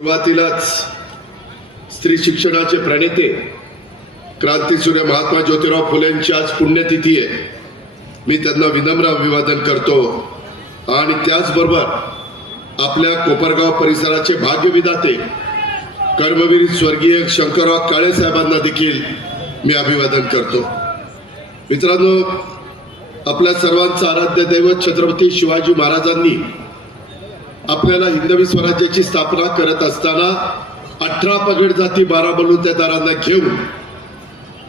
सुरुवातीलाच स्त्री शिक्षणाचे प्रणेते क्रांतीसूर्य महात्मा ज्योतिराव फुलेंची आज पुण्यतिथी आहे. मी त्यांना विनम्र अभिवादन करतो आणि त्याचबरोबर आपल्या कोपरगाव परिसराचे भाग्यविधाते कर्मवीर स्वर्गीय शंकरराव काळे साहेबांना देखील मी अभिवादन करतो. मित्रांनो, आपल्या सर्वांचं आराध्य दैवत छत्रपती शिवाजी महाराजांनी आपल्याला हिंदवी स्वराज्याची स्थापना करत असताना 18 पगड जाती 12 बलुतेदारांना घेऊन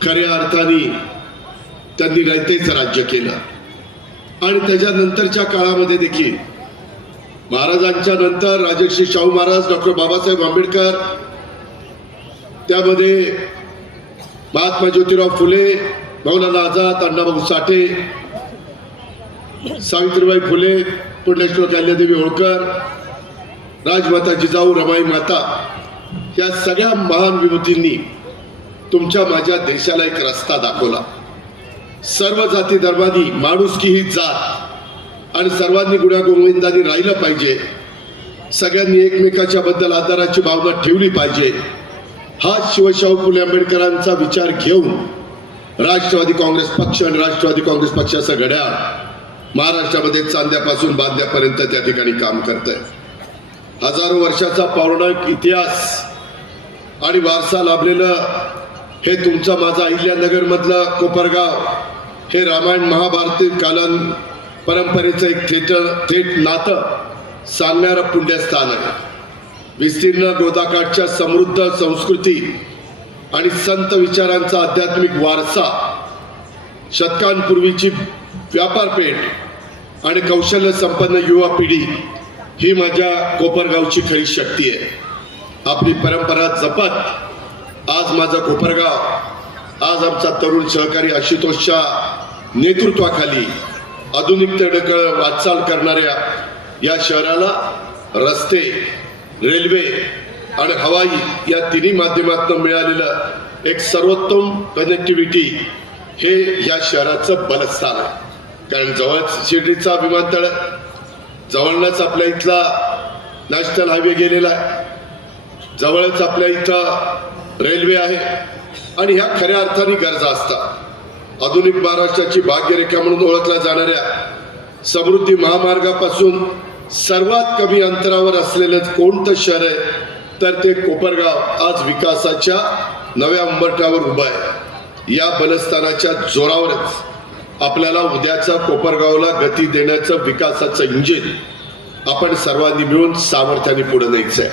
खऱ्या अर्थाने त्यांनी रयतेचं राज्य केलं. आणि त्याच्यानंतरच्या काळामध्ये देखील महाराजांच्या नंतर राजर्षी शाहू महाराज, डॉक्टर बाबासाहेब आंबेडकर, त्यामध्ये महात्मा ज्योतिराव फुले, मौलाना आझाद, अण्णाभाऊ साठे, सावित्रीबाई फुले, पुण्यश्लोक अहिल्यादेवी होळकर, राजमाता जिजाऊ, रमाई माता, या सगळ्या महान विभूतींनी तुमच्या माझ्या देशाला एक रस्ता दाखवला. सर्व जाती धर्मांनी माणुसकी ही जात आणि सर्वांनी गुण्यागोविंदांनी राहिलं पाहिजे. सगळ्यांनी एकमेकाच्या बद्दल आदराची भावना ठेवली पाहिजे. हा शिवशाहू फुले आंबेडकरांचा विचार घेऊन राष्ट्रवादी काँग्रेस पक्ष आणि राष्ट्रवादी काँग्रेस पक्षाचं घड्याळ महाराष्ट्रामध्ये चांद्यापासून बांद्यापर्यंत त्या ठिकाणी काम करत आहे. हजारो वर्षाचा पौराणिक इतिहास आणि वारसा लाभलेलं हे तुमचं माझं अहिल्यानगर मधलं कोपरगाव हे रामायण महाभारती कालन परंपरेचं एक थेट नातं सांगणारं पुण्यस्थान आहे. विस्तीर्ण गोदाकाठच्या समृद्ध संस्कृती आणि संत विचारांचा आध्यात्मिक वारसा, शतकांपूर्वीची व्यापारपेठ आणि कौशल्य संपन्न युवा पिढी ही माझ्या कोपरगावची खरी शक्ती आहे. आपली परंपरा जपत आज माझं कोपरगाव, आज आमचा तरुण सहकारी आशुतोषच्या नेतृत्वाखाली आधुनिकतेकडे वाटचाल करणाऱ्या या शहराला रस्ते, रेल्वे आणि हवाई या तिन्ही माध्यमातून मिळालेलं एक सर्वोत्तम कनेक्टिव्हिटी हे या शहराचं बलस्थान आहे. कारण जवळच शिर्डीचा विमानतळ, जवळच आपल्या इथला नॅशनल हायवे गेलेला आहे, जवळच आपल्या इथं रेल्वे आहे आणि ह्या खऱ्या अर्थाने गरजा असतात. आधुनिक महाराष्ट्राची भाग्यरेखा म्हणून ओळखल्या जाणाऱ्या समृद्धी महामार्गापासून सर्वात कमी अंतरावर असलेलं कोणतं शहर आहे तर ते कोपरगाव आज विकासाच्या नव्या उंबरठ्यावर उभं आहे. या बलस्थानाच्या जोरावरच आपल्याला उद्याचा कोपरगावला गती देण्याचं विकासाचं इंजिन आपण सर्वांनी मिळून सामर्थ्याने पुढे न्यायचं आहे.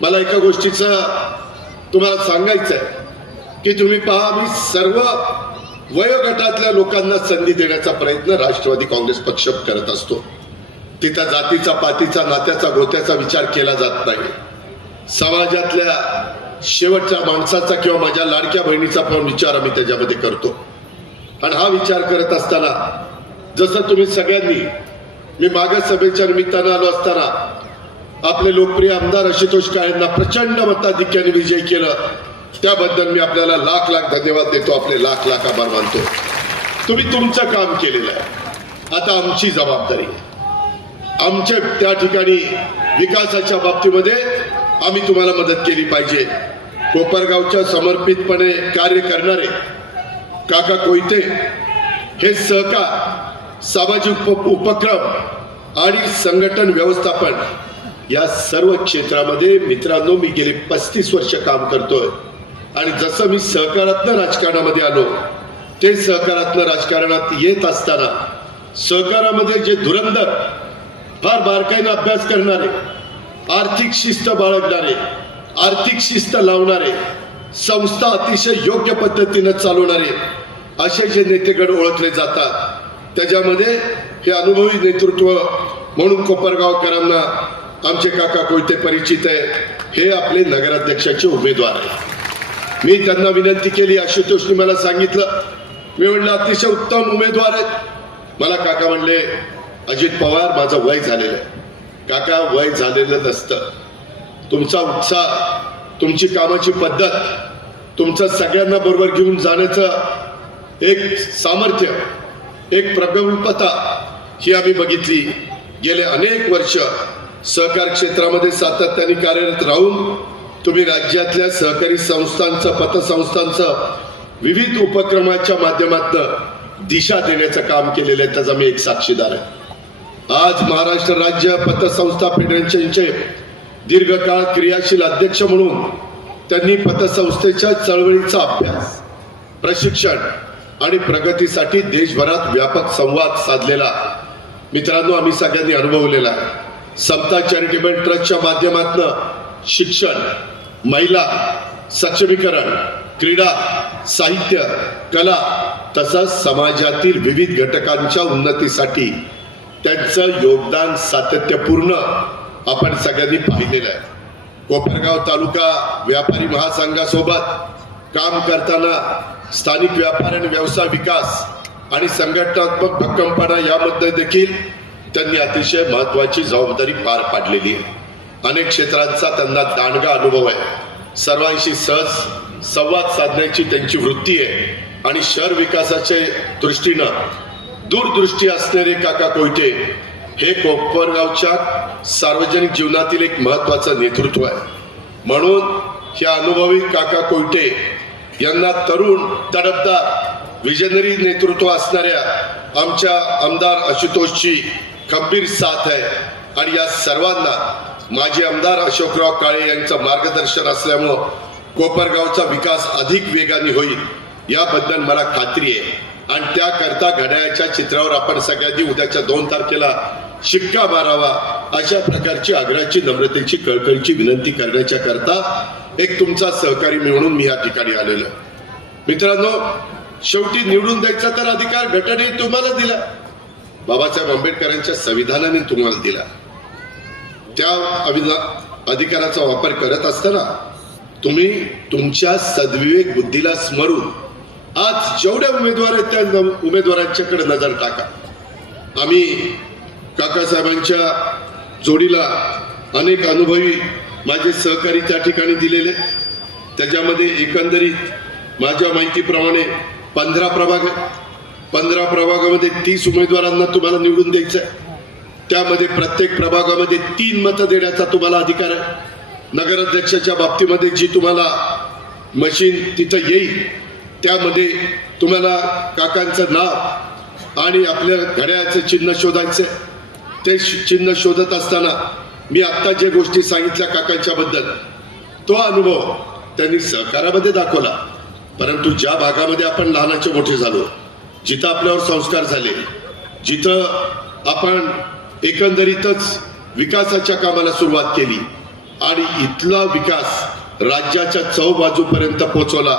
मला एका गोष्टीचं तुम्हाला सांगायचं आहे की तुम्ही पहा, मी सर्व वयोगटातल्या लोकांना संधी देण्याचा प्रयत्न राष्ट्रवादी काँग्रेस पक्ष करत असतो. तिथं जातीचा, पातीचा, नात्याचा, गोत्याचा विचार केला जात नाही. समाजातल्या शेवटच्या माणसाचा किंवा माझ्या लाडक्या बहिणीचा पण विचार आम्ही त्याच्यामध्ये करतो. आणि हा विचार करत असताना जसं तुम्ही सगळ्यांनी, मी मागे सभेच्या निमित्तानं आलो असताना आपले लोकप्रिय आमदार आशुतोष काळेंना प्रचंड मताधिक्याने विजयी केलं, त्याबद्दल मी आपल्याला लाख लाख धन्यवाद देतो. आपले लाख लाख आभार मानतो. तुम्ही तुमचं काम केलेलं आहे. आता आमची जबाबदारी, आमच्या त्या ठिकाणी विकासाच्या बाबतीमध्ये आम्ही तुम्हाला मदत केली पाहिजे. कोपरगावच्या समर्पितपणे कार्य करणारे काका कोयते हे सहकार, सामाजिक उपक्रम आणि संघटन व्यवस्थापन या सर्व क्षेत्रामध्ये मित्रांनो मी गेली 35 वर्ष काम करतोय. आणि जसं मी सहकारात्मक राजकारणामध्ये आलो, ते सहकारात्मक राजकारणात येत असताना सहकारामध्ये जे धुरंधर, फार बारकाईने अभ्यास करणारे, आर्थिक शिस्त बाळगणारे, आर्थिक शिस्त लावणारे, संस्था अतिशय योग्य पद्धतीने चालवणारे असे जे नेतेगड ओळखले जातात, त्याच्यामध्ये हे अनुभवी नेतृत्व म्हणून कोपरगावकरांना आमचे काका कोयते परिचित आहे. हे आपले नगराध्यक्षाचे उमेदवार आहे. मी त्यांना विनंती केली, आशुतोषने मला सांगितलं, मी म्हणलं अतिशय उत्तम उमेदवार आहेत. मला काका म्हणले, अजित पवार माझं वय झालेलं आहे. काका, वय झालेलं नसतं. तुमचा उत्साह, तुमची कामाची पद्धत, तुमचं सगळ्यांना बरोबर घेऊन जाण्याचं एक सामर्थ्य, एक प्रगल्भता ही आम्ही बघितली. गेले अनेक वर्ष सहकार क्षेत्रामध्ये सातत्याने कार्यरत राहून तुम्ही राज्यातल्या सहकारी संस्थांचं पतसंस्थांचं विविध उपक्रमाच्या माध्यमातून दिशा देण्याचं काम केलेलं आहे, त्याचा मी एक साक्षीदार आहे। आज महाराष्ट्र राज्य पतसंस्था फेडरेशनचे दीर्घकाळ क्रियाशील अध्यक्ष म्हणून त्यांनी पतसंस्थेच्या चळवळीचा अभ्यास, प्रशिक्षण आणि प्रगतीसाठी देशभरात व्यापक संवाद साधलेला मित्रांनो आम्ही सगळ्यांनी अनुभवलेला आहे। समता चॅरिटेबल ट्रस्टच्या माध्यमातून शिक्षण, महिला सक्षमीकरण, क्रीडा, साहित्य, कला तसंच समाजातील विविध घटकांच्या उन्नतीसाठी त्यांचं योगदान सातत्यपूर्ण आपण सगळ्यांनी पाहिलेलं आहे। कोपरगाव तालुका व्यापारी महासंघासोबत काम करताना स्थानिक व्यापार आणि व्यवसाय विकास आणि संघटनात्मक भक्कमपणा यामध्ये देखील त्यांनी अतिशय महत्वाची जबाबदारी पार पाडलेली आहे। अनेक क्षेत्रांचा त्यांना दांडगा अनुभव आहे। सर्वांशी सहज संवाद साधण्याची त्यांची वृत्ती आहे आणि शहर विकासाच्या दृष्टीनं दूरदृष्टी असणारे काका कोयटे हे कोपरगावच्या सार्वजनिक जीवनातील एक महत्वाचं नेतृत्व आहे। म्हणून ह्या अनुभवी काका कोयटे यांना तरुण, तडफदार, विजनरी नेतृत्व असणाऱ्या आमच्या आमदार आशुतोषची खंबीर साथ आहे आणि या सर्वांना माजी आमदार अशोकराव काळे यांचं मार्गदर्शन असल्यामुळं कोपरगावचा विकास अधिक वेगाने होईल याबद्दल मला खात्री आहे आणि त्याकरता घड्याळाच्या चित्रावर आपण सगळ्यांनी उद्याच्या 2 तारखेला शिक्का मारावा अशा प्रकारची आग्रहाची, नम्रतेची, कळकळीची विनंती करण्याच्या करता एक तुमचा सहकारी म्हणून मी या ठिकाणी आलेलो आहे। मित्रांनो, शेवटी निवडून द्यायचा तर अधिकार घटनेने तुम्हाला दिला, बाबासाहेब आंबेडकरांच्या संविधानाने तुम्हाला दिला। त्या अधिकाराचा वापर करत असताना तुम्ही तुमच्या सद्विवेक बुद्धीला स्मरून आज जेवढे उमेदवार आहेत त्या उमेदवारांच्याकडे नजर टाका। आम्ही काकासाहेबांच्या जोडीला अनेक अनुभवी माझे सहकारी त्या ठिकाणी दिलेले, त्याच्यामध्ये एकंदरीत माझ्या माहितीप्रमाणे 15 प्रभाग आहे। 15 प्रभागामध्ये 30 उमेदवारांना तुम्हाला निवडून द्यायचं आहे। त्यामध्ये प्रत्येक प्रभागामध्ये 3 मतं देण्याचा तुम्हाला अधिकार आहे। नगराध्यक्षाच्या बाबतीमध्ये जी तुम्हाला मशीन तिथं येईल त्यामध्ये तुम्हाला काकांचं नाव आणि आपल्या घड्याळाचं चिन्ह शोधायचं। ते चिन्ह शोधत असताना मी आत्ता जे गोष्टी सांगितल्या काकांच्या बद्दल तो अनुभव त्यांनी सहकारामध्ये दाखवला, परंतु ज्या भागामध्ये आपण लहानाचे मोठे झालो, जिथं आपल्यावर संस्कार झाले, जिथं आपण एकंदरीतच विकासाच्या कामाला सुरुवात केली आणि इथला विकास राज्याच्या चौबाजूपर्यंत पोहोचवला,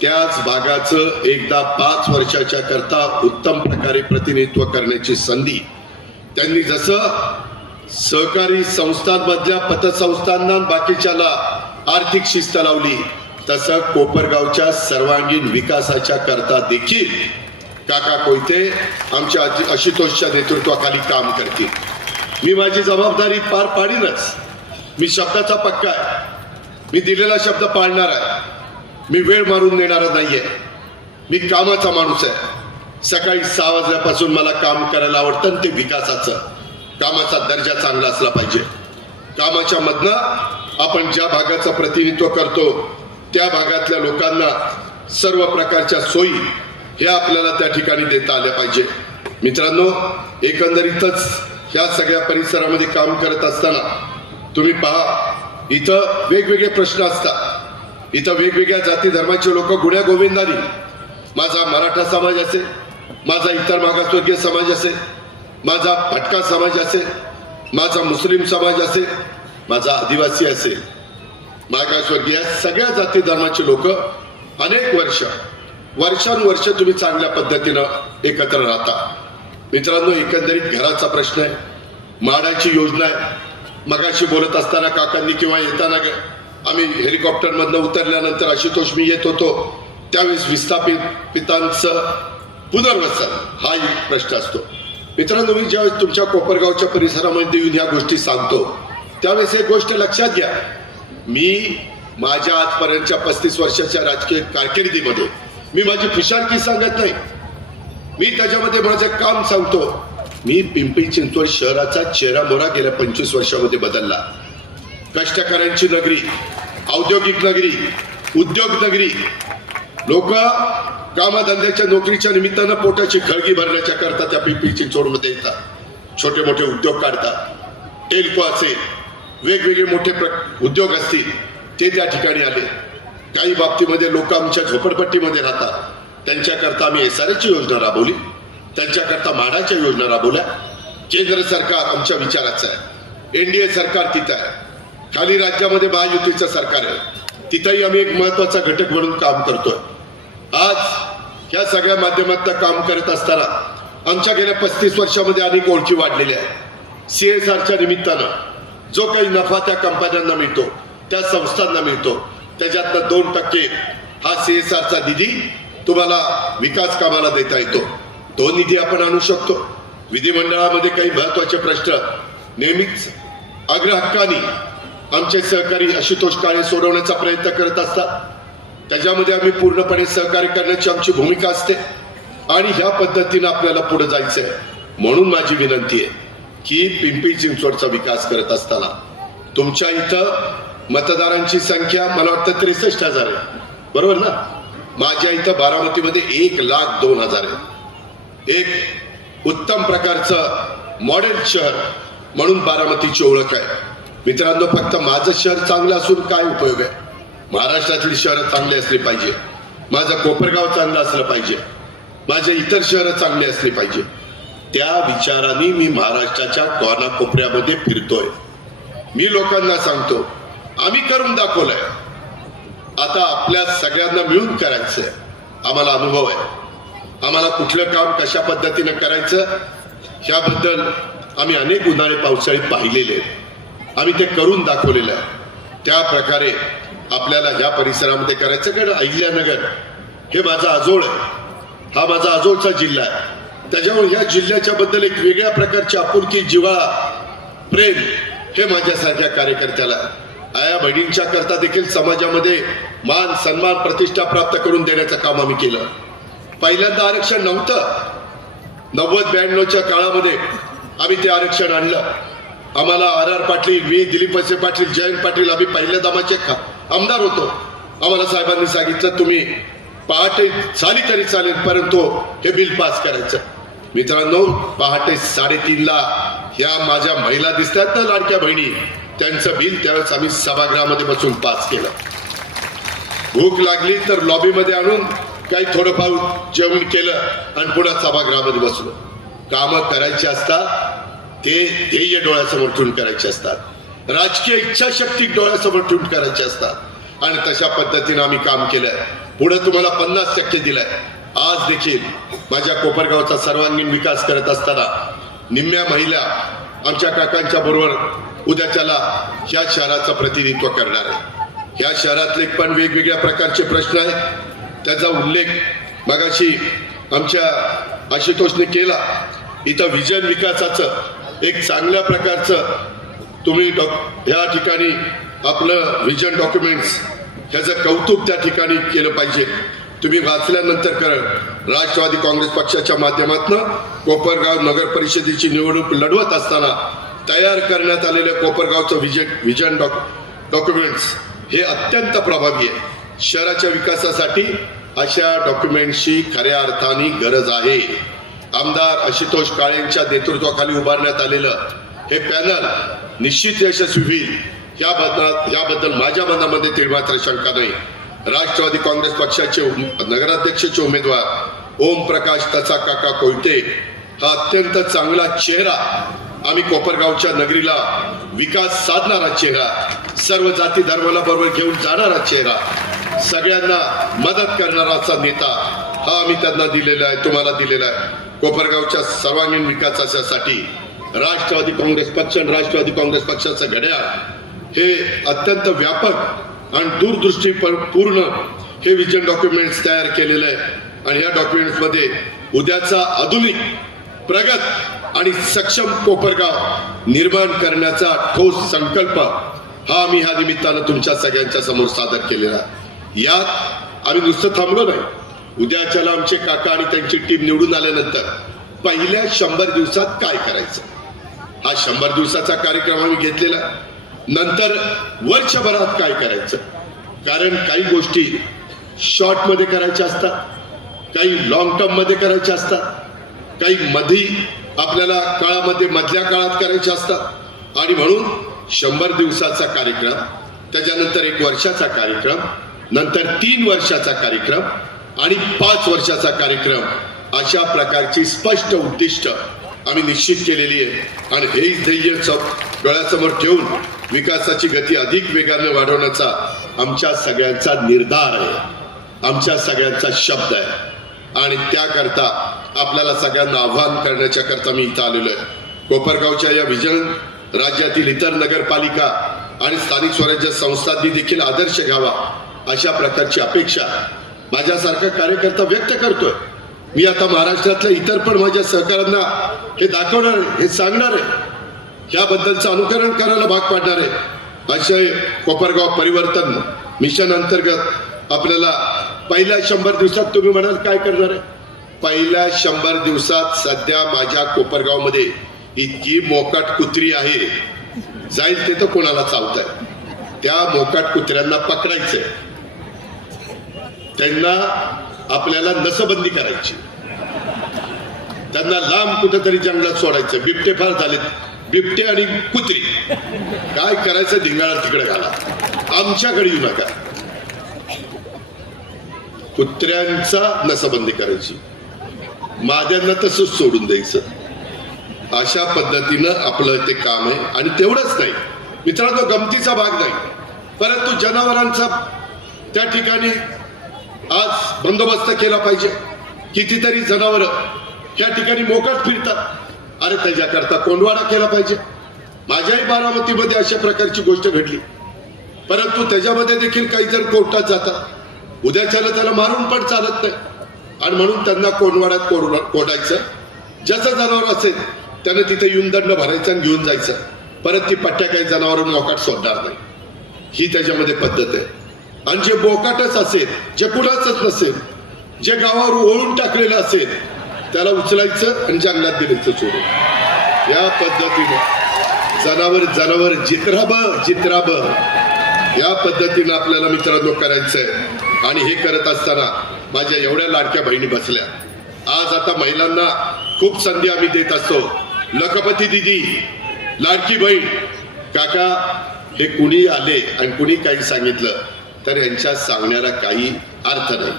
त्याच भागाचं एकदा 5 वर्षाच्या करता उत्तम प्रकारे प्रतिनिधित्व करण्याची संधी त्यांनी जसं सहकारी संस्थांमधल्या पतसंस्थांना बाकीच्याला आर्थिक शिस्त लावली, तसं कोपरगावच्या सर्वांगीण विकासाच्या करता देखील काका कोयते आमच्या आशुतोषच्या नेतृत्वाखाली काम करतील। मी माझी जबाबदारी पार पाडीनच। मी शब्दाचा पक्का आहे, मी दिलेला शब्द पाळणार आहे, मी वेळ मारून देणारा नाहीये, मी कामाचा माणूस आहे। सकाळी 6 वाजल्यापासून मला काम करायला आवडतं आणि ते विकासाचं, कामाचा दर्जा चांगला असला पाहिजे। कामाच्या मधनं आपण ज्या भागाचं प्रतिनिधित्व करतो त्या भागातल्या लोकांना सर्व प्रकारच्या सोयी हे आपल्याला त्या ठिकाणी देता आल्या पाहिजे। मित्रांनो, एकंदरीतच ह्या सगळ्या परिसरामध्ये काम करत असताना तुम्ही पहा, इथं वेगवेगळे प्रश्न असतात। इथं वेगवेगळ्या जाती धर्माचे लोक गुण्या गोविंदानी, माझा मराठा समाज असेल, माझा इतर मागासवर्गीय समाज असेल, माझा भटका समाज असेल, माझा मुस्लिम समाज असेल, माझा आदिवासी असेल, मागासवर्गीय, सगळ्या जाती धर्माचे लोक अनेक वर्षानुवर्ष तुम्ही चांगल्या पद्धतीनं एकत्र राहता। मित्रांनो, एकंदरीत घराचा प्रश्न आहे, माडाची योजना आहे। मगाशी बोलत असताना काकांनी किंवा येताना आम्ही हेलिकॉप्टरमधनं उतरल्यानंतर आशुतोष मी येत होतो त्यावेळेस विस्थापित पितांचं पुनर्वसन हा एक प्रश्न असतो। मित्रांनो, मी ज्यावेळेस तुमच्या कोपरगावच्या परिसरामध्ये येऊन ह्या गोष्टी सांगतो त्यावेळेस एक गोष्ट लक्षात घ्या, मी माझ्या आजपर्यंतच्या 35 वर्षाच्या राजकीय कारकिर्दीमध्ये मी माझी खुशालकी सांगत नाही, मी त्याच्यामध्ये माझं काम सांगतो। मी पिंपरी चिंचवड शहराचा चेहरामोहरा गेल्या 25 वर्षामध्ये बदलला. कष्टकऱ्यांची नगरी, औद्योगिक नगरी, उद्योग नगरी. लोक कामधंद्याच्या नोकरीच्या निमित्तानं पोटाची खळगी भरण्याच्या करता त्या पिंपरी चिंचवडमध्ये येतात. छोटे मोठे उद्योग काढतात. टेल्को असेल, वेगवेगळे मोठे उद्योग असतील, ते त्या ठिकाणी आले. काही बाबतीमध्ये लोक आमच्या झोपडपट्टीमध्ये राहतात. त्यांच्याकरता आम्ही SRH योजना राबवली, त्यांच्याकरता म्हाडाच्या योजना राबवल्या. केंद्र सरकार आमच्या विचाराचं आहे, NDA सरकार तिथं आहे, खाली राज्यामध्ये महायुतीचं सरकार आहे, तिथंही आम्ही एक महत्वाचा घटक म्हणून काम करतोय. आज ह्या सगळ्या माध्यमातून काम करत असताना आमच्या गेल्या 35 वर्षामध्ये अनेक ओळखी वाढलेल्या आहेत. CSRच्या निमित्तानं जो काही नफा त्या कंपन्यांना मिळतो, त्या संस्थांना मिळतो, त्याच्यातनं 2% हा CSRचा निधी तुम्हाला विकास कामाला देता येतो. तो निधी आपण आणू शकतो. विधिमंडळामध्ये काही महत्वाचे प्रश्न नेहमीच अग्रहक्कानी आमचे सहकारी आशुतोष काळे सोडवण्याचा प्रयत्न करत असतात. त्याच्यामध्ये आम्ही पूर्णपणे सहकार्य करण्याची आमची भूमिका असते आणि ह्या पद्धतीनं आपल्याला पुढे जायचंय. म्हणून माझी विनंती आहे की पिंपरी चिंचवडचा विकास करत असताना तुमच्या इथं मतदारांची संख्या मला वाटतं 63,000 आहे, बरोबर ना? माझ्या इथं बारामतीमध्ये 1,02,000 आहे. एक उत्तम प्रकारचं मॉडेल शहर म्हणून बारामतीची ओळख आहे. मित्रांनो, फक्त माझं शहर चांगलं असून काय उपयोग आहे? महाराष्ट्रातली शहरं चांगली असली पाहिजे, माझं कोपरगाव चांगलं असलं पाहिजे, माझे इतर शहरं चांगली असली पाहिजे. त्या विचाराने मी महाराष्ट्राच्या कोनाकोपऱ्यामध्ये फिरतोय. मी लोकांना सांगतो, आम्ही करून दाखवलंय, आता आपल्या सगळ्यांना मिळून करायचंय. आम्हाला अनुभव आहे, आम्हाला कुठलं काम कशा पद्धतीनं करायचं ह्याबद्दल आम्ही अनेक उन्हाळे पावसाळी पाहिलेले आहेत. आम्ही ते करून दाखवलेलं आहे. त्या प्रकारे आपल्याला ह्या परिसरामध्ये करायचं. कारण अहिल्यानगर हे माझा आजोळ आहे, हा माझा आजोळचा जिल्हा आहे. त्याच्यामुळे ह्या जिल्ह्याच्या बद्दल एक वेगळ्या प्रकारची आपुलकी, जिव्हाळा, प्रेम हे माझ्यासारख्या कार्यकर्त्याला. आया बहिणींच्या करता देखील समाजामध्ये मान सन्मान प्रतिष्ठा प्राप्त करून देण्याचं काम आम्ही केलं. पहिल्यांदा आरक्षण नव्हतं. 90-92च्या काळामध्ये आम्ही ते आरक्षण आणलं. आम्हाला RR पाटील, मी दिलीप वळसे पाटील, जयंत पाटील, आम्ही पहिल्या दमाचे आमदार होतो. आम्हाला साहेबांनी सांगितलं तुम्ही पहाटे झाली तरी चालेल, परंतु हे बिल पास करायचं. मित्रांनो, पहाटे 3:30ला ह्या माझ्या महिला दिसतात ना, लाडक्या बहिणी, त्यांचं बिल त्यावेळेस आम्ही सभागृहामध्ये बसून पास केलं. भूक लागली तर लॉबीमध्ये आणून काही थोडंफार जेवण केलं आणि पुन्हा सभागृहामध्ये बसलो. कामं करायची असतात ते ध्येय डोळ्यासमोर ठेवून करायचे असतात, राजकीय इच्छाशक्ती डोळ्यासमोर ठेवून करायचे असतात. आणि तशा पद्धतीनं आम्ही काम केलंय. पुढे तुम्हाला 50% दिलंय. आज देखील माझ्या कोपरगावचा सर्वांगीण विकास करत असताना निम्म्या महिला आमच्या काकांच्या बरोबर उद्याच्याला ह्या शहराचं प्रतिनिधित्व करणार आहे. ह्या शहरातले पण वेगवेगळ्या प्रकारचे प्रश्न आहेत, त्याचा उल्लेख मगाशी आमच्या आशुतोषने केला. इथं विजन विकासाचं एक चांगल्या प्रकारचं तुम्ही या ठिकाणी आपलं विजन डॉक्युमेंट्स ह्याचं कौतुक त्या ठिकाणी केलं पाहिजे. तुम्ही वाचल्यानंतर राष्ट्रवादी काँग्रेस पक्षाच्या माध्यमातून कोपरगाव नगर परिषदेची निवडणूक लढवत असताना तयार करण्यात आलेल्या कोपरगावचं विजन डॉक्युमेंट्स हे अत्यंत प्रभावी आहे. शहराच्या विकासासाठी अशा डॉक्युमेंट्सची खऱ्या अर्थाने गरज आहे. आमदार आशुतोष काळेंच्या नेतृत्वाखाली उभारण्यात आलेलं हे पॅनल निश्चित यशस्वी होईल याबद्दल माझ्या मनामध्ये तिळमात्र शंका नाही. राष्ट्रवादी काँग्रेस पक्षाचे नगराध्यक्षाचे उमेदवार ओम प्रकाश तसा काका कोयटे हा अत्यंत चांगला चेहरा, आम्ही कोपरगावच्या नगरीला विकास साधणारा चेहरा, सर्व जाती धर्माला बरोबर घेऊन जाणारा चेहरा, सगळ्यांना मदत करणारा असा नेता हा आम्ही त्यांना दिलेला आहे, तुम्हाला दिलेला आहे. कोपरगावच्या सर्वांगीण विकासासाठी राष्ट्रवादी काँग्रेस पक्ष आणि राष्ट्रवादी काँग्रेस पक्षाचं घड्याळ हे अत्यंत व्यापक आणि दूरदृष्टीपूर्ण हे विजन डॉक्युमेंट्स तयार केलेलं आहे. आणि या डॉक्युमेंट्समध्ये उद्याचा आधुनिक, प्रगत आणि सक्षम कोपरगाव निर्माण करण्याचा ठोस संकल्प हा आम्ही ह्या निमित्तानं तुमच्या सगळ्यांच्या समोर सादर केलेला आहे. यात आम्ही नुसतं थांबलो नाही. उद्याच्याला आमचे काका आणि त्यांची टीम निवडून आल्यानंतर पहिल्या 100 दिवसात काय करायचं. हा 100 दिवसाचा कार्यक्रम आम्ही घेतलेला. नंतर वर्षभरात काय करायचं, कारण काही गोष्टी शॉर्ट मध्ये करायच्या असतात, काही लॉंग टर्म मध्ये करायच्या असतात, काही मधी आपल्याला काळामध्ये मधल्या काळात करायच्या असतात. आणि म्हणून 100 दिवसाचा कार्यक्रम, त्याच्यानंतर 1 वर्षाचा कार्यक्रम, नंतर 3 वर्षाचा कार्यक्रम आणि 5 वर्षाचा कार्यक्रम, अशा प्रकारची स्पष्ट उद्दिष्ट आम्ही निश्चित केलेली आहे. आणि हे ध्येय डोळ्यासमोर ठेवून विकासाची गती अधिक वेगाने वाढवण्याचा आमच्या सगळ्यांचा निर्धार आहे, आमच्या सगळ्यांचा शब्द आहे. आणि त्याकरता आपल्याला सगळ्यांना आव्हान करण्याच्या करता मी इथं आलेलो आहे. कोपरगावच्या या विजन राज्यातील इतर नगरपालिका आणि स्थानिक स्वराज्य संस्थांनी देखील आदर्श घ्यावा, अशा प्रकारची अपेक्षा माझ्यासारखा कार्यकर्ता व्यक्त करतोय. मी आता महाराष्ट्रातल्या इतर पण माझ्या सहकाऱ्यांना हे दाखवणार आहे, हे सांगणार आहे, ह्याबद्दलचं अनुकरण करायला भाग पाडणार आहे. असे कोपरगाव परिवर्तन मिशन अंतर्गत आपल्याला पहिल्या 100 दिवसात तुम्ही म्हणाल काय करणार आहे. पहिल्या 100 दिवसात सध्या माझ्या कोपरगावमध्ये इतकी मोकाट कुत्री आहे, जाईल ते तर कोणाला चावताय. त्या मोकाट कुत्र्यांना पकडायचंय, त्यांना आपल्याला नसबंदी करायची, त्यांना लांब कुठेतरी जंगलात सोडायचं. बिबटे फार झालेत, बिबटे आणि कुत्री काय करायचं धिंगाणा तिकडे घाला, आमच्याकडे येऊ नका. कुत्र्यांचा नसबंदी करायची, माद्यांना तसंच सोडून द्यायचं. अशा पद्धतीनं आपलं ते काम आहे. आणि तेवढंच नाही मित्रांनो, गमतीचा भाग नाही, परंतु जनावरांचा त्या ठिकाणी आज बंदोबस्त केला पाहिजे. कितीतरी जनावर त्या ठिकाणी मोकाट फिरतात, अरे त्याच्याकरता कोंडवाडा केला पाहिजे. माझ्याही बारामतीमध्ये अशा प्रकारची गोष्ट घडली, परंतु त्याच्यामध्ये देखील काही जण कोर्टात जातात. उद्याच्याला त्याला मारून पण चालत नाही, आणि म्हणून त्यांना कोंडवाड्यात कोंडायचं. ज्याचं जनावर असेल त्याने तिथे येऊन दंड भरायचा आणि घेऊन जायचं. परत ती पट्ट्या काही जनावर मोकाट सोडणार नाही, ही त्याच्यामध्ये पद्धत आहे. आणि जे बोकाटच असेल, जे कुणाचंच नसेल, जे गावावर ओळून टाकलेलं असेल, त्याला उचलायचं आणि जंगलात दिलायचं सोडून. या पद्धतीने जनावर जित्राब या पद्धतीनं आपल्याला मित्रांनो करायचंय. आणि हे करत असताना माझ्या एवढ्या लाडक्या बहिणी बसल्या. आज आता महिलांना खूप संधी आम्ही देत असतो. लखपती दिदी, लाडकी बहीण, काका, हे कुणी आले आणि कुणी काही सांगितलं तर यांच्या सांगण्याला काही अर्थ नाही.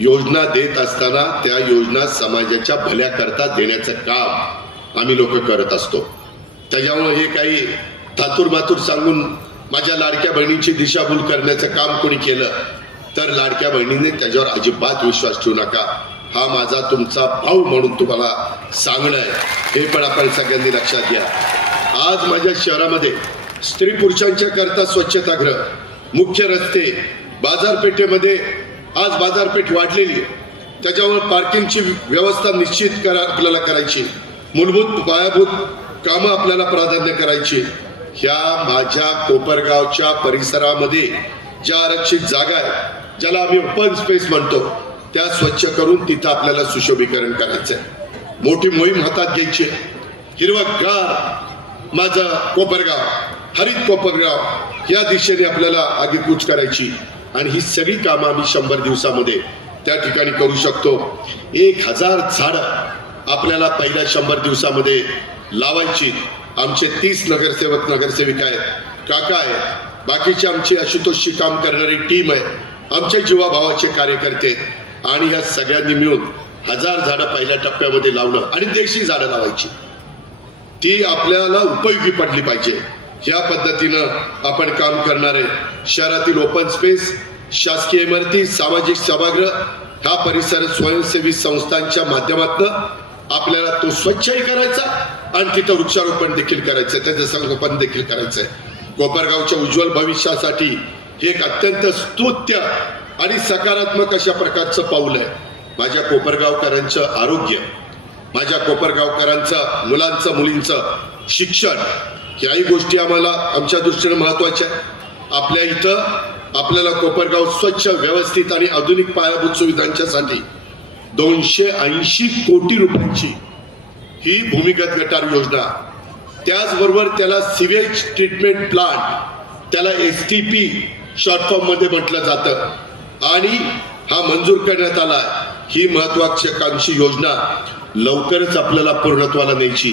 योजना देत असताना त्या योजना समाजाच्या भल्याकरता देण्याचं काम आम्ही लोक करत असतो. त्याच्यामुळे हे काही थातूर मातूर सांगून माझ्या लाडक्या बहिणींची दिशाभूल करण्याचं काम कोणी केलं तर लाडक्या बहिणीने त्याच्यावर अजिबात विश्वास ठेवू नका. हा माझा तुमचा भाऊ म्हणून तुम्हाला सांगणं आहे, हे पण आपण सगळ्यांनी लक्षात घ्या. आज माझ्या शहरामध्ये स्त्री पुरुषांच्या करता स्वच्छतागृह, मुख्य रस्ते, बाजारपेठेमध्ये आज बाजारपेठ वाढलेली, त्याच्यावर पार्किंगची व्यवस्था निश्चित आपल्याला करायची, मूलभूत पायाभूत कामं आपल्याला प्राधान्य करायची. ह्या माझ्या कोपरगावच्या परिसरामध्ये ज्या आरक्षित जागा आहे, ज्याला आम्ही ओपन स्पेस म्हणतो, त्या स्वच्छ करून तिथं आपल्याला सुशोभीकरण करायचंय. मोठी मोहीम हातात घ्यायची. हिरवगार माझं कोपरगाव, हरित कोपरगाव या दिशेने आपल्याला आगीकूच करायची. आणि ही सगळी कामं आम्ही 100 दिवसामध्ये त्या ठिकाणी करू शकतो. 1000 झाडं आपल्याला पहिल्या 100 दिवसामध्ये लावायची. आमचे 30 नगरसेवक नगरसेविका आहेत, काका आहेत, बाकीचे आमचे आशुतोषची काम करणारी टीम आहे, आमचे जीवाभावाचे कार्यकर्ते, आणि ह्या सगळ्यांनी मिळून 1000 झाडं पहिल्या टप्प्यामध्ये लावणं आणि देशी झाडं लावायची. ती आपल्याला उपयोगी पडली पाहिजे. ह्या पद्धतीनं आपण काम करणार आहे. शहरातील ओपन स्पेस, शासकीय इमारती, सामाजिक सभागृह, हा परिसर स्वयंसेवी संस्थांच्या माध्यमातून आपल्याला तो स्वच्छही करायचा आणि तिथं वृक्षारोपण देखील करायचं, त्याचं संगोपन देखील करायचंय. कोपरगावच्या उज्ज्वल भविष्यासाठी हे एक अत्यंत स्तुत्य आणि सकारात्मक अशा प्रकारचं पाऊल आहे. माझ्या कोपरगावकरांचं आरोग्य, माझ्या कोपरगावकरांचं मुलांचं मुलींचं शिक्षण, याही गोष्टी आम्हाला आमच्या दृष्टीने महत्वाच्या आहे. आपल्या इथं आपल्याला कोपरगाव स्वच्छ, व्यवस्थित आणि आधुनिक पायाभूत सुविधांच्यासाठी 280 कोटी रुपयांची ही भूमिगत गटार योजना, त्याचबरोबर त्याला सिवेज ट्रीटमेंट प्लांट, त्याला STP शॉर्ट फॉर्म मध्ये म्हटलं जातं आणि हा मंजूर करण्यात आला. ही महत्वाकांक्षी योजना लवकरच आपल्याला पूर्णत्वाला न्यायची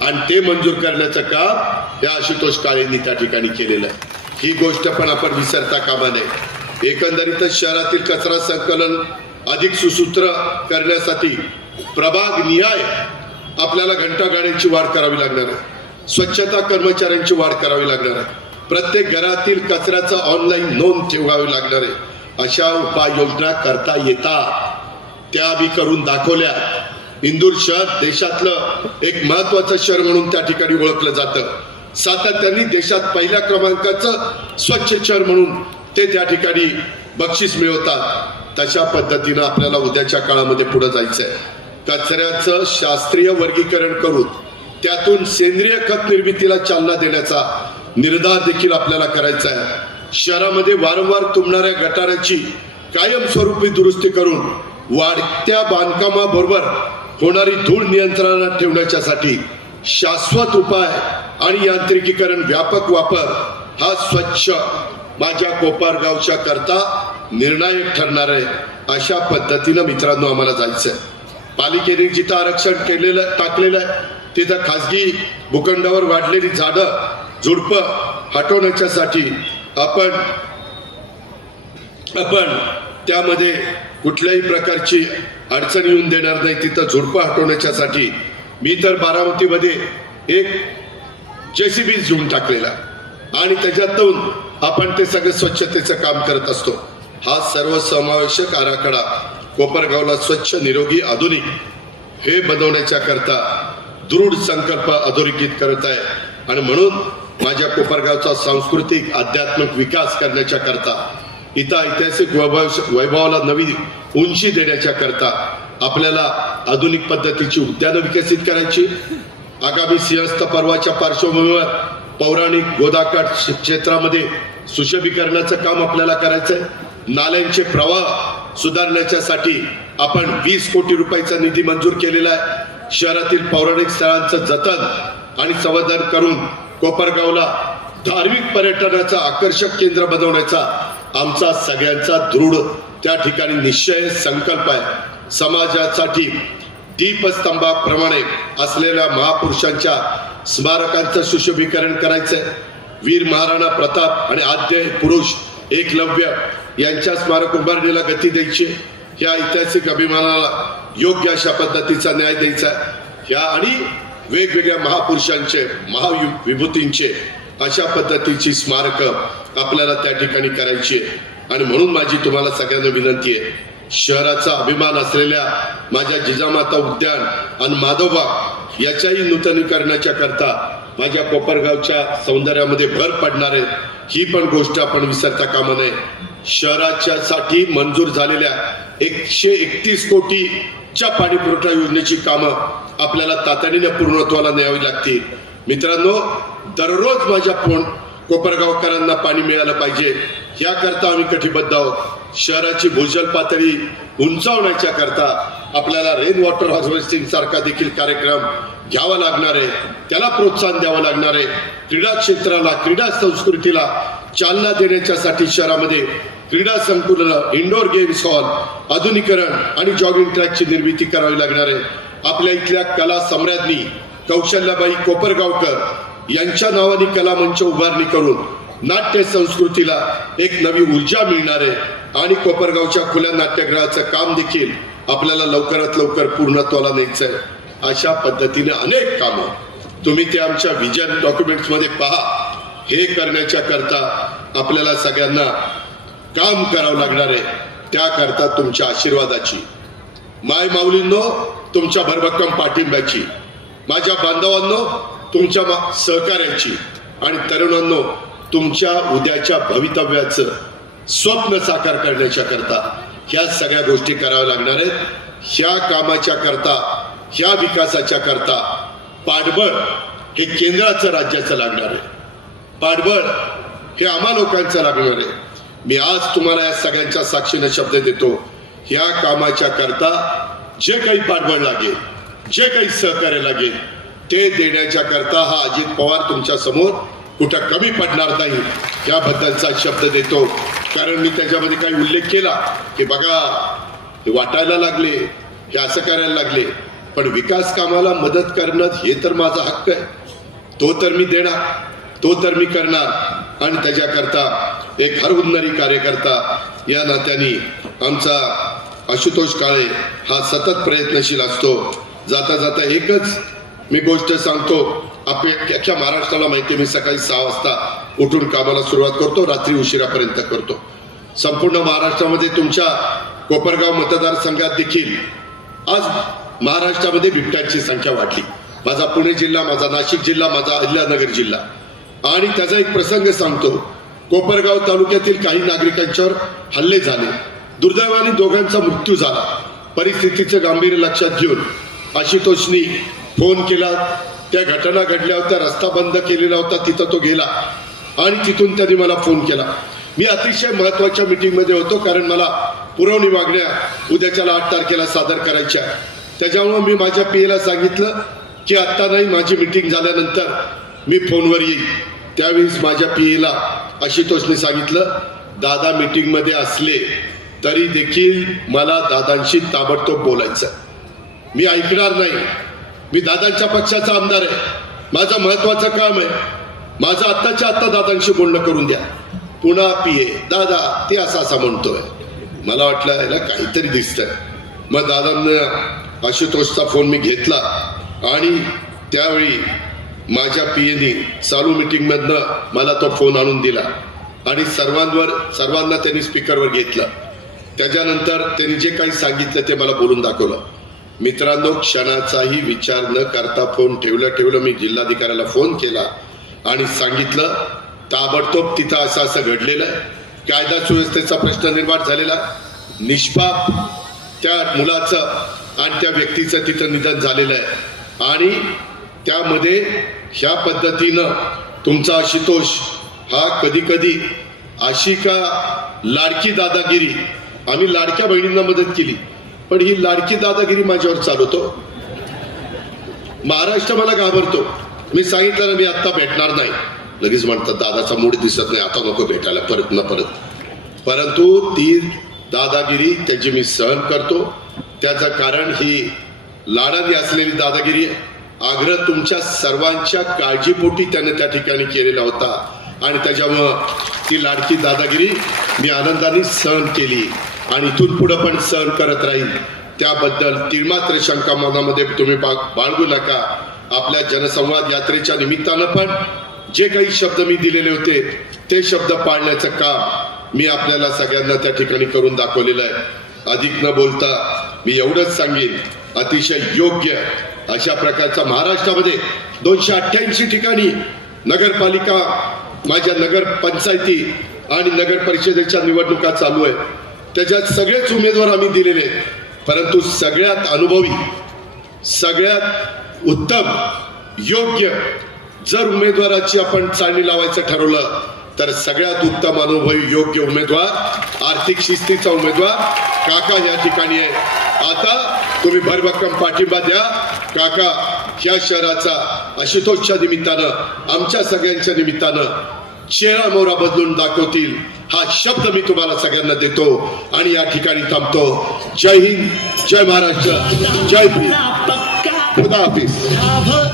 आणि ते मंजूर करण्याचं काम या आशुतोष काळेंनी त्या ठिकाणी केलेलं आहे. ही गोष्ट पण आपण विसरता कामा नये. एकंदरीतच शहरातील कचरा संकलन अधिक सुसूत्र करण्यासाठी प्रभाग निहाय आपल्याला घंटागाड्यांची वाढ करावी लागणार आहे, स्वच्छता कर्मचाऱ्यांची वाढ करावी लागणार आहे, प्रत्येक घरातील कचऱ्याचं ऑनलाईन नोंद ठेवावी लागणार आहे. अशा उपाययोजना करता येतात, त्या आम्ही करून दाखवल्या. इंदूर शहर देशातलं एक महत्वाचं शहर म्हणून त्या ठिकाणी ओळखलं जातं. सातत्याने देशात पहिल्या क्रमांकाचं स्वच्छ शहर म्हणून ते त्या ठिकाणी बक्षीस मिळवतात. तशा पद्धतीनं आपल्याला उद्याच्या काळामध्ये पुढे जायचंय. कचऱ्याचं शास्त्रीय वर्गीकरण करून त्यातून सेंद्रिय खत निर्मितीला चालना देण्याचा निर्धार देखील आपल्याला करायचा आहे. शहरामध्ये वारंवार तुंबणाऱ्या गटाराची कायमस्वरूपी दुरुस्ती करून वाढत्या बांधकामाबरोबर होणारी धूळ नियंत्रणात ठेवण्यासाठी शाश्वत उपाय आणि यांत्रिकीकरण व्यापक वापर हा स्वच्छ माझ्या कोपरगावच्या करता निर्णायक ठरणार आहे. अशा पद्धतीनं मित्रांनो आम्हाला जायचंय. पालिकेने जिथं आरक्षण टाकलेलं आहे तिथं खासगी भूखंडावर वाढलेली झाडं झुडपं हटवण्याच्यासाठी आपण त्यामध्ये कुठल्याही प्रकारची अडचण येऊन देणार नाही. तिथं झुडपं हटवण्याच्यासाठी मी तर बारामतीमध्ये एक JCB घेऊन टाकलेला आणि त्याच्यातून आपण ते सगळं स्वच्छतेचं काम करत असतो. हा सर्वसमावेशक आराखडा कोपरगावला स्वच्छ, निरोगी, आधुनिक हे बनवण्याच्या करता दृढ संकल्प अधोरेखित करत आहे. आणि म्हणून माझ्या कोपरगावचा सांस्कृतिक आध्यात्मिक विकास करण्याच्या करता, इथं ऐतिहासिक वैभवाला नवी उंची देण्याच्या करता आपल्याला आधुनिक पद्धतीची उद्यानं विकसित करायची. आगामी सिंहस्थ पर्वाच्या पार्श्वभूमीवर पौराणिक गोदाकाठ क्षेत्रामध्ये सुशोभीकरणाचं काम आपल्याला करायचंय. नाल्यांचे प्रवाह सुधारण्याच्यासाठी आपण 20 कोटी रुपयाचा निधी मंजूर केलेला आहे. शहरातील पौराणिक स्थळांचं जतन आणि संवर्धन करून कोपरगावला धार्मिक पर्यटनाचं आकर्षक केंद्र बनवण्याचा आमचा सगळ्यांचा दृढ त्या ठिकाणी निश्चय संकल्प आहे. समाजासाठी दीपस्तंभाप्रमाणे असलेल्या महापुरुषांच्या स्मारकांचं सुशोभीकरण करायचंय. वीर महाराणा प्रताप आणि आद्य पुरुष एकलव्य यांच्या स्मारक उभारणीला गती द्यायची. ह्या ऐतिहासिक अभिमानाला योग्य अशा पद्धतीचा न्याय द्यायचा. ह्या आणि वेगवेगळ्या महापुरुषांचे महाविभूतींचे अशा पद्धतीची स्मारक आपल्याला त्या ठिकाणी करायची आहे. आणि म्हणून माझी तुम्हाला सगळ्यांना विनंती आहे, शहराचा अभिमान असलेल्या माझ्या जिजामाता उद्यान आणि माधवबाग याच्याही नूतनीकरणाच्या करता माझ्या कोपरगावच्या सौंदर्यामध्ये भर पडणार आहे. ही पण गोष्ट आपण विसरता कामा नये. शहराच्या साठी मंजूर झालेल्या 131 कोटीच्या पाणी पुरवठा योजनेची कामं आपल्याला तातडीने पूर्णत्वाला न्यावी लागतील. मित्रांनो, दररोज माझ्या कोपरगावकरांना पाणी मिळालं पाहिजे याकरता आम्ही कटिबद्ध आहोत. शहराची भूजल पातळी उंचावण्याच्या करता आपल्याला रेन वॉटर हार्वेस्टिंग सारखा देखील कार्यक्रम घ्यावा लागणार आहे. त्याला प्रोत्साहन द्यावं लागणार आहे. क्रीडा क्षेत्राला, क्रीडा संस्कृतीला चालना देण्याच्यासाठी शहरामध्ये क्रीडा संकुलन, इंडोर गेम्स हॉल, आधुनिकीकरण आणि जॉगिंग ट्रॅकची निर्मिती करावी लागणार आहे. आपल्या इथल्या कला सम्राज्ञी कौशल्याबाई कोपरगावकर यांच्या नावाने कला मंच उभारणी करून नाट्य संस्कृतीला एक नवी ऊर्जा मिळणार आहे. आणि कोपरगावच्या खुल्या नाट्यगृहाचं काम देखील आपल्याला लवकरात लवकर पूर्णत्वाला न्यायचं आहे. अशा पद्धतीने अनेक कामं तुम्ही ते आमच्या विजन डॉक्युमेंट्स मध्ये पहा. हे करण्याच्या करता आपल्याला सगळ्यांना काम करावं लागणार आहे. त्याकरता तुमच्या आशीर्वादाची, माय माऊलींनो तुमच्या भरभक्कम पाठिंब्याची, माझ्या बांधवांनो तुमच्या सहकार्याची आणि तरुणांनो तुमच्या उद्याच्या भवितव्याचं स्वप्न साकार करण्याच्या करता ह्या सगळ्या गोष्टी कराव्या लागणार आहेत. ह्या कामाच्या करता, ह्या विकासाच्या करता पाठबळ हे केंद्राचं, राज्याचं लागणार आहे. पाठबळ हे आम्हा लोकांचं लागणार आहे. मी आज तुम्हाला या सगळ्यांच्या साक्षीने शब्द देतो, ह्या कामाच्या करता जे काही पाठबळ लागेल जे काही सहकार्य लागेल ते देण्याच्या करता हा अजित पवार तुमच्या समोर कुठं कमी पडणार नाही याबद्दलचा शब्द देतो. कारण मी त्याच्यामध्ये काही उल्लेख केला की बघा हे वाटायला लागले, हे असं करायला लागले, पण विकास कामाला मदत करणं हे तर माझा हक्क आहे, तो तर मी देणार, तो तर मी करणार. आणि त्याच्याकरता एक हरहुन्नरी कार्यकर्ता या नात्याने आमचा आशुतोष काळे हा सतत प्रयत्नशील असतो. जाता जाता एकच मी गोष्ट सांगतो, अख्ख्या महाराष्ट्राला माहिती, मी सकाळी 6 वाजता उठून कामाला सुरुवात करतो, रात्री उशिरापर्यंत करतो. संपूर्ण महाराष्ट्रामध्ये तुमच्या कोपरगाव मतदारसंघात देखील आज महाराष्ट्रामध्ये बिबट्यांची संख्या वाढली. माझा पुणे जिल्हा, माझा नाशिक जिल्हा, माझा अहिल्यानगर जिल्हा. आणि त्याचा एक प्रसंग सांगतो. कोपरगाव तालुक्यातील काही नागरिकांच्यावर हल्ले झाले. दुर्दैवाने दोघांचा मृत्यू झाला. परिस्थितीचं गांभीर्य लक्षात घेऊन आशुतोषनी फोन केला. त्या घटना घडल्या होत्या, रस्ता बंद केलेला होता, तिथं तो गेला आणि तिथून त्यांनी मला फोन केला. मी अतिशय महत्वाच्या मीटिंगमध्ये होतो, कारण मला पुरवणी मागण्या उद्याच्याला 8 तारखेला सादर करायच्या. त्याच्यामुळे मी माझ्या पीएला सांगितलं की आत्ता नाही, माझी मीटिंग झाल्यानंतर मी फोनवर येईल. त्यावेळेस माझ्या पीएला आशुतोषने सांगितलं, दादा मीटिंगमध्ये असले तरी देखील मला दादांशी ताबडतोब बोलायचं, मी ऐकणार नाही. मी दादांच्या पक्षाचा आमदार आहे, माझं महत्वाचं काम आहे, माझं आत्ताच्या आत्ता दादांशी बोलणं करून द्या. पुन्हा पीए दादा ते असा म्हणतोय. मला वाटलं याला काहीतरी दिसतंय. मग दादांना आशुतोषचा फोन मी घेतला आणि त्यावेळी माझ्या पीएनी चालू मीटिंगमधनं मला तो फोन आणून दिला आणि सर्वांना त्यांनी स्पीकरवर घेतलं. त्याच्यानंतर त्यांनी जे काही सांगितलं ते मला बोलून दाखवलं. मित्रांनो, क्षणाचाही विचार न करता फोन ठेवलं मी जिल्हाधिकाऱ्याला फोन केला आणि सांगितलं ताबडतोब तिथं असं घडलेलं आहे, कायदा सुव्यवस्थेचा प्रश्न निर्माण झालेला, निष्पाप त्या मुलाचं आणि त्या व्यक्तीचं तिथं निधन झालेलं आहे आणि त्यामध्ये ह्या पद्धतीनं तुमचा आशुतोष हा कधी कधी अशी का लाडकी दादागिरी, आम्ही लाडक्या बहिणींना मदत केली, पण ही लाडकी दादागिरी माझ्यावर चालवतो. महाराष्ट्र मला घाबरतो. मी सांगितलं ना मी आत्ता भेटणार नाही, लगेच म्हणतात दादाचा मूड दिसत नाही, आता नको भेटायला परत. परंतु ती दादागिरी त्याची मी सहन करतो. त्याचं कारण ही लाडाने असलेली दादागिरी आहे. आग्रह तुमच्या सर्वांच्या काळजीपोटी त्याने त्या ठिकाणी केलेला होता आणि त्याच्यामुळं ती लाडकी दादागिरी मी आनंदाने सहन केली आणि इथून पुढे पण सहन करत राहील. त्याबद्दल तिळमात्र शंका मनामध्ये तुम्ही बाळगू नका. आपल्या जनसंवाद यात्रेच्या निमित्तानं पण जे काही शब्द मी दिलेले होते ते शब्द पाळण्याचं काम मी आपल्याला सगळ्यांना त्या ठिकाणी करून दाखवलेलं आहे. अधिक न बोलता मी एवढंच सांगेन, अतिशय योग्य अशा प्रकारचा महाराष्ट्रामध्ये 288 ठिकाणी नगरपालिका, माझ्या नगर पंचायती आणि नगर परिषदेच्या निवडणुका चालू आहेत. त्याच्यात सगळेच उमेदवार आम्ही दिलेले आहेत, परंतु सगळ्यात अनुभवी, सगळ्यात उत्तम, योग्य जर उमेदवाराची आपण चाळणी लावायचं ठरवलं तर सगळ्यात उत्तम अनुभवी योग्य उमेदवार, आर्थिक शिस्तीचा उमेदवार काका या ठिकाणी आहे. आता तुम्ही भरभक्कम पाठिंबा द्या. काका ह्या शहराचा आशुतोषच्या निमित्तानं, आमच्या सगळ्यांच्या निमित्तानं चेहरा मोहरा बदलून दाखवतील हा शब्द मी तुम्हाला सगळ्यांना देतो आणि या ठिकाणी थांबतो. जय हिंद, जय महाराष्ट्र, जय भीम, खुदा हाफिज.